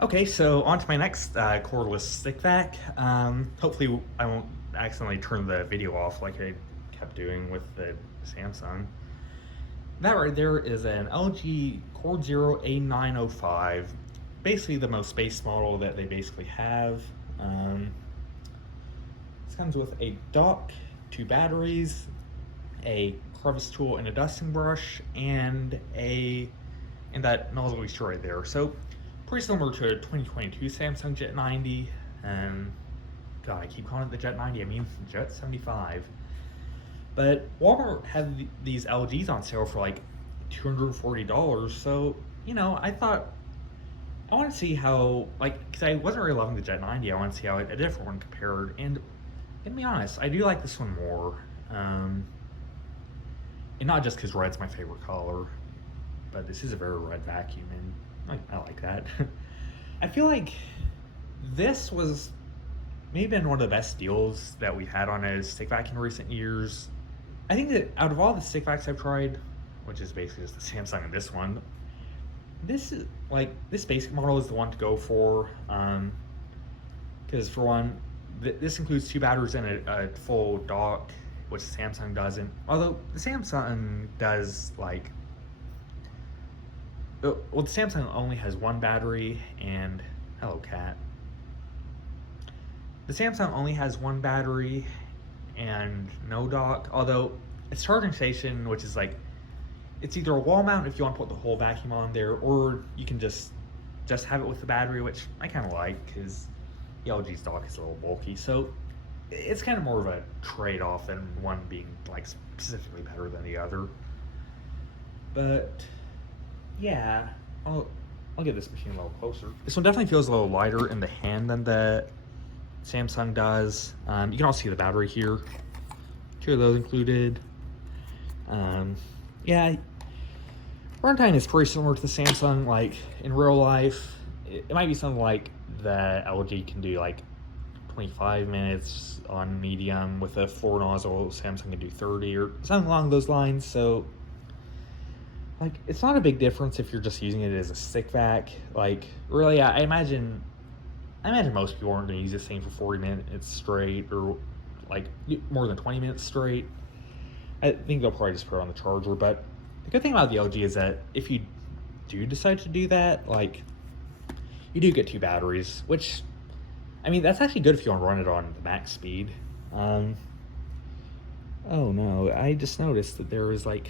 Okay, so on to my next cordless stick vac. Hopefully I won't accidentally turn the video off like I kept doing with the Samsung. That right there is an LG Cordzero A905. Basically the most base model that they basically have. This comes with a dock, two batteries, a crevice tool and a dusting brush, and that nozzle extruder right there. So pretty similar to a 2022 Samsung Jet 90. God, I keep calling it the Jet 90. I mean Jet 75. But Walmart had these LGs on sale for like $240. So I thought I want to see how, because I wasn't really loving the Jet 90. I want to see how a different one compared. And to be honest, I do like this one more. And not just because red's my favorite color, but this is a very red vacuum, and I like that. I feel like this was maybe been one of the best deals that we had on a stick vac in recent years. I think that out of all the stick vacs I've tried, which is basically just the Samsung and this one, this basic model is the one to go for. Because for one, this includes two batteries and a full dock, which the Samsung doesn't. Although the Samsung does the Samsung only has one battery and hello cat. The Samsung only has one battery and no dock. Although its charging station, which is it's either a wall mount if you want to put the whole vacuum on there, or you can just have it with the battery, which I kind of like because the LG's dock is a little bulky. So it's kind of more of a trade-off than one being specifically better than the other. But yeah, I'll get this machine a little closer. This one definitely feels a little lighter in the hand than the Samsung does. You can also see the battery here. Two of those included. Yeah, runtime is pretty similar to the Samsung. In real life, it might be something like the LG can do 25 minutes on medium with a 4 nozzle. Samsung can do 30 or something along those lines. So it's not a big difference if you're just using it as a stick vac. Really, I imagine most people aren't going to use this thing for 40 minutes straight or more than 20 minutes straight. I think they'll probably just put it on the charger. But the good thing about the LG is that if you do decide to do that, you do get two batteries, which, I mean, that's actually good if you want to run it on the max speed. Oh no, I just noticed that there was a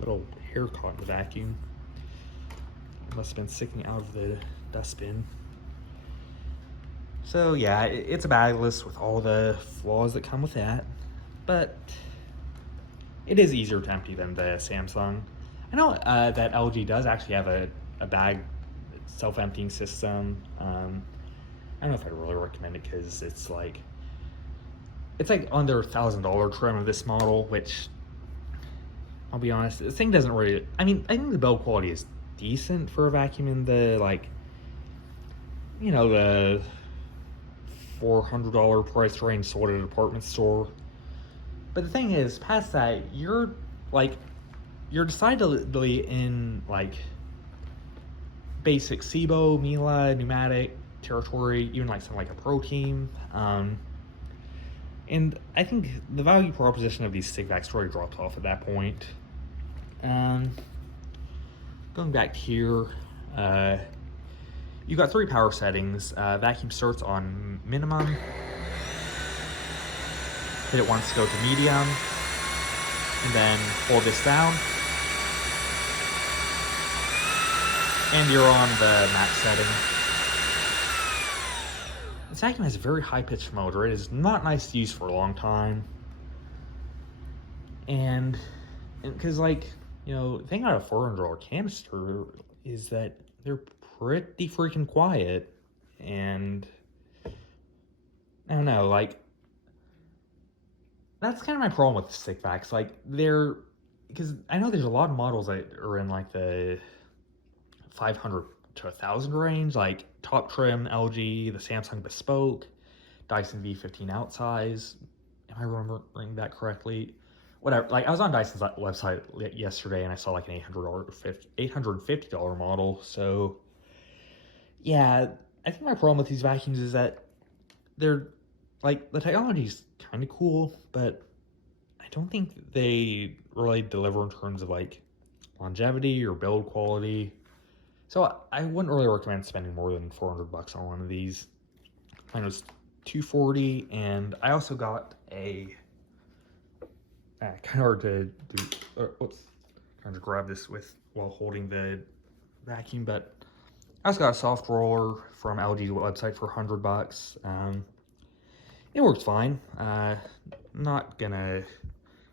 little hair caught in the vacuum. It must have been sticking out of the dustbin. So yeah, it's a bagless with all the flaws that come with that, but it is easier to empty than the Samsung. I know that LG does actually have a bag self-emptying system. I don't know if I really recommend it because it's under $1,000 trim of this model, which I'll be honest, this thing doesn't really. I mean, I think the build quality is decent for a vacuum in the the $400 price range sold at a department store. But the thing is, past that, you're decidedly in basic SIBO, Miele, pneumatic territory, even something like a Pro Team. And I think the value proposition of these stick vacs really drops off at that point. Going back here, you've got three power settings. Vacuum starts on minimum. Hit it once to go to medium. And then hold this down. And you're on the max setting. This vacuum has a very high-pitched motor. It is not nice to use for a long time. And because the thing about a $400 canister is that they're pretty freaking quiet. And I don't know, that's kind of my problem with the stick vacs. Because I know there's a lot of models that are in the 500 to 1,000 range, top trim LG, the Samsung Bespoke, Dyson V15 outsize. Am I remembering that correctly? whatever. Like I was on Dyson's website yesterday and I saw like an $850 model. So yeah, I think my problem with these vacuums is that they're like the technology's kind of cool, but I don't think they really deliver in terms of like longevity or build quality. So I wouldn't really recommend spending more than $400 on one of these. Mine was $240, and I also got a kind of hard to do. Oops, trying to grab this with while holding the vacuum, but I also got a soft roller from LG's website for $100. It works fine. Not gonna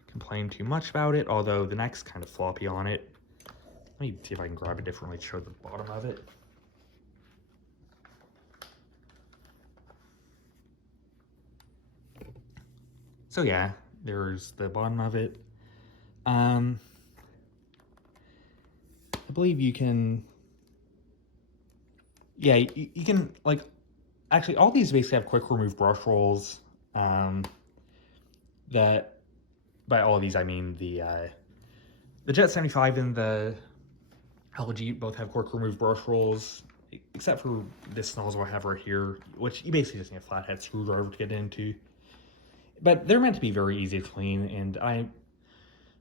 complain too much about it, although the neck's kind of floppy on it. Let me see if I can grab it differently to show the bottom of it. So yeah, there's the bottom of it. I believe you can, yeah, you can, like, actually all these basically have quick remove brush rolls. That, by all of these I mean the Jet 75 and the LG both have quick remove brush rolls, except for this nozzle I have right here, which you basically just need a flathead screwdriver to get into. But they're meant to be very easy to clean, and I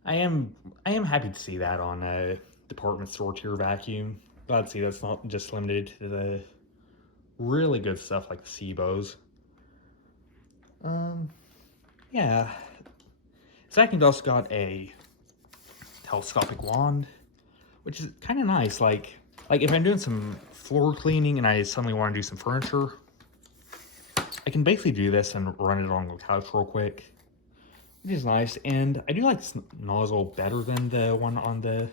am happy to see that on a department store tier vacuum. Glad to see that's not just limited to the really good stuff like the SIBOs. Yeah. This vacuum's also got a telescopic wand, which is kind of nice. Like if I'm doing some floor cleaning and I suddenly want to do some furniture, I can basically do this and run it on the couch real quick, which is nice. And I do like this nozzle better than the one on the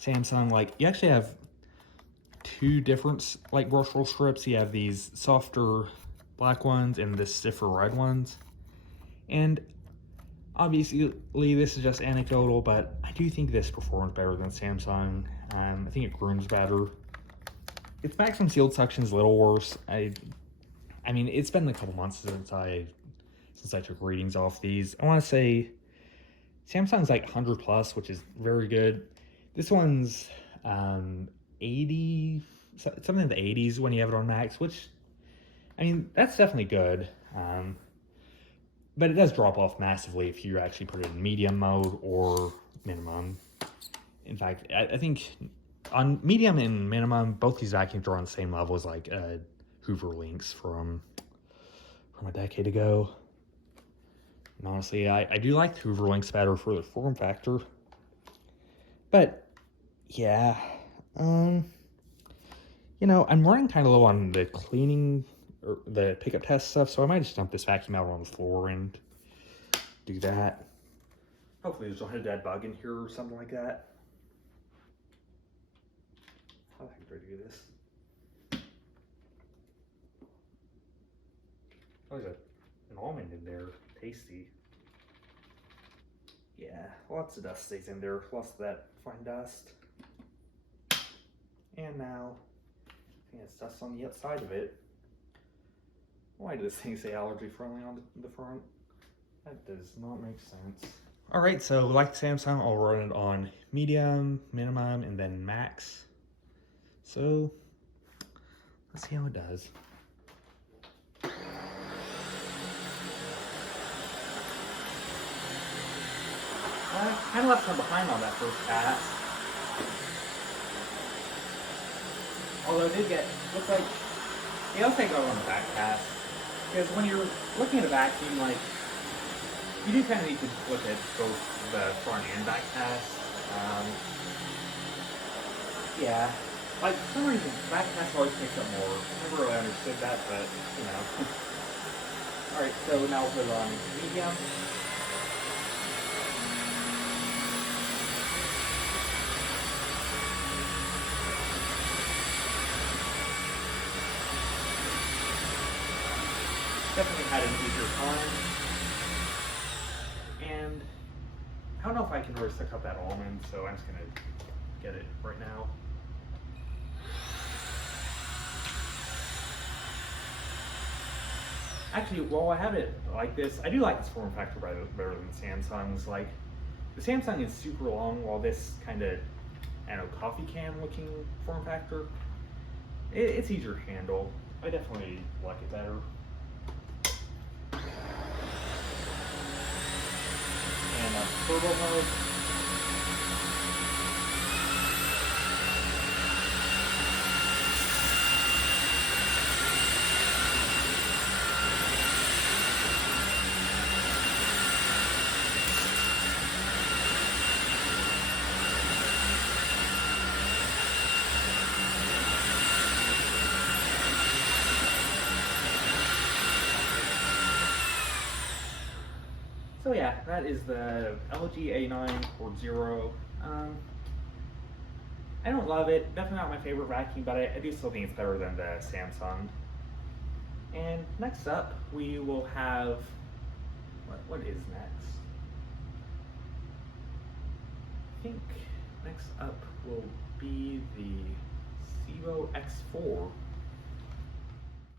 Samsung. Like, you actually have two different like brush roll strips. You have these softer black ones and the stiffer red ones. And obviously this is just anecdotal, but I do think this performs better than Samsung. I think it grooms better. Its maximum sealed suction is a little worse. I mean, it's been a couple months since I took readings off these. I want to say Samsung's like 100 plus, which is very good. This one's 80, something in the 80s when you have it on max, which, I mean, that's definitely good. But it does drop off massively if you actually put it in medium mode or minimum. In fact, I think on medium and minimum, both these vacuums are on the same level as like Hoover Lynx from a decade ago. And honestly, I do like the Hoover Lynx better for the form factor. But yeah, you know, I'm running kind of low on the cleaning or the pickup test stuff, so I might just dump this vacuum out on the floor and do that. Hopefully there's not a dead bug in here or something like that. How the heck do I do this? Oh, there's an almond in there. Tasty. Yeah, lots of dust stays in there. Lots of that fine dust. And now, I think it's dust on the outside of it. Why does this thing say allergy friendly on the front? That does not make sense. Alright, so like Samsung, I'll run it on medium, minimum, and then max. So, let's see how it does. I kind of left some behind on that first pass. Although it did looks like, yeah, I'll take it on the back pass. Because when you're looking at a vacuum, like, you do kind of need to look at both the front and back pass. Yeah, like, for some reason, back pass always picks up more. I never really understood that, but, you know. Alright, so now we'll put it on medium. Definitely had an easier time. And I don't know if I can really suck up that almond, so I'm just gonna get it right now. Actually, while I have it like this, I do like this form factor better than Samsung's. Like, the Samsung is super long, while this kind of, I don't know, coffee can looking form factor, it's easier to handle. I definitely like it better. And turbo mode. So yeah, that is the LG A9 Cordzero. I don't love it. Definitely not my favorite vacuum, but I do still think it's better than the Samsung. And next up, we will have, what is next? I think next up will be the Cibo X4.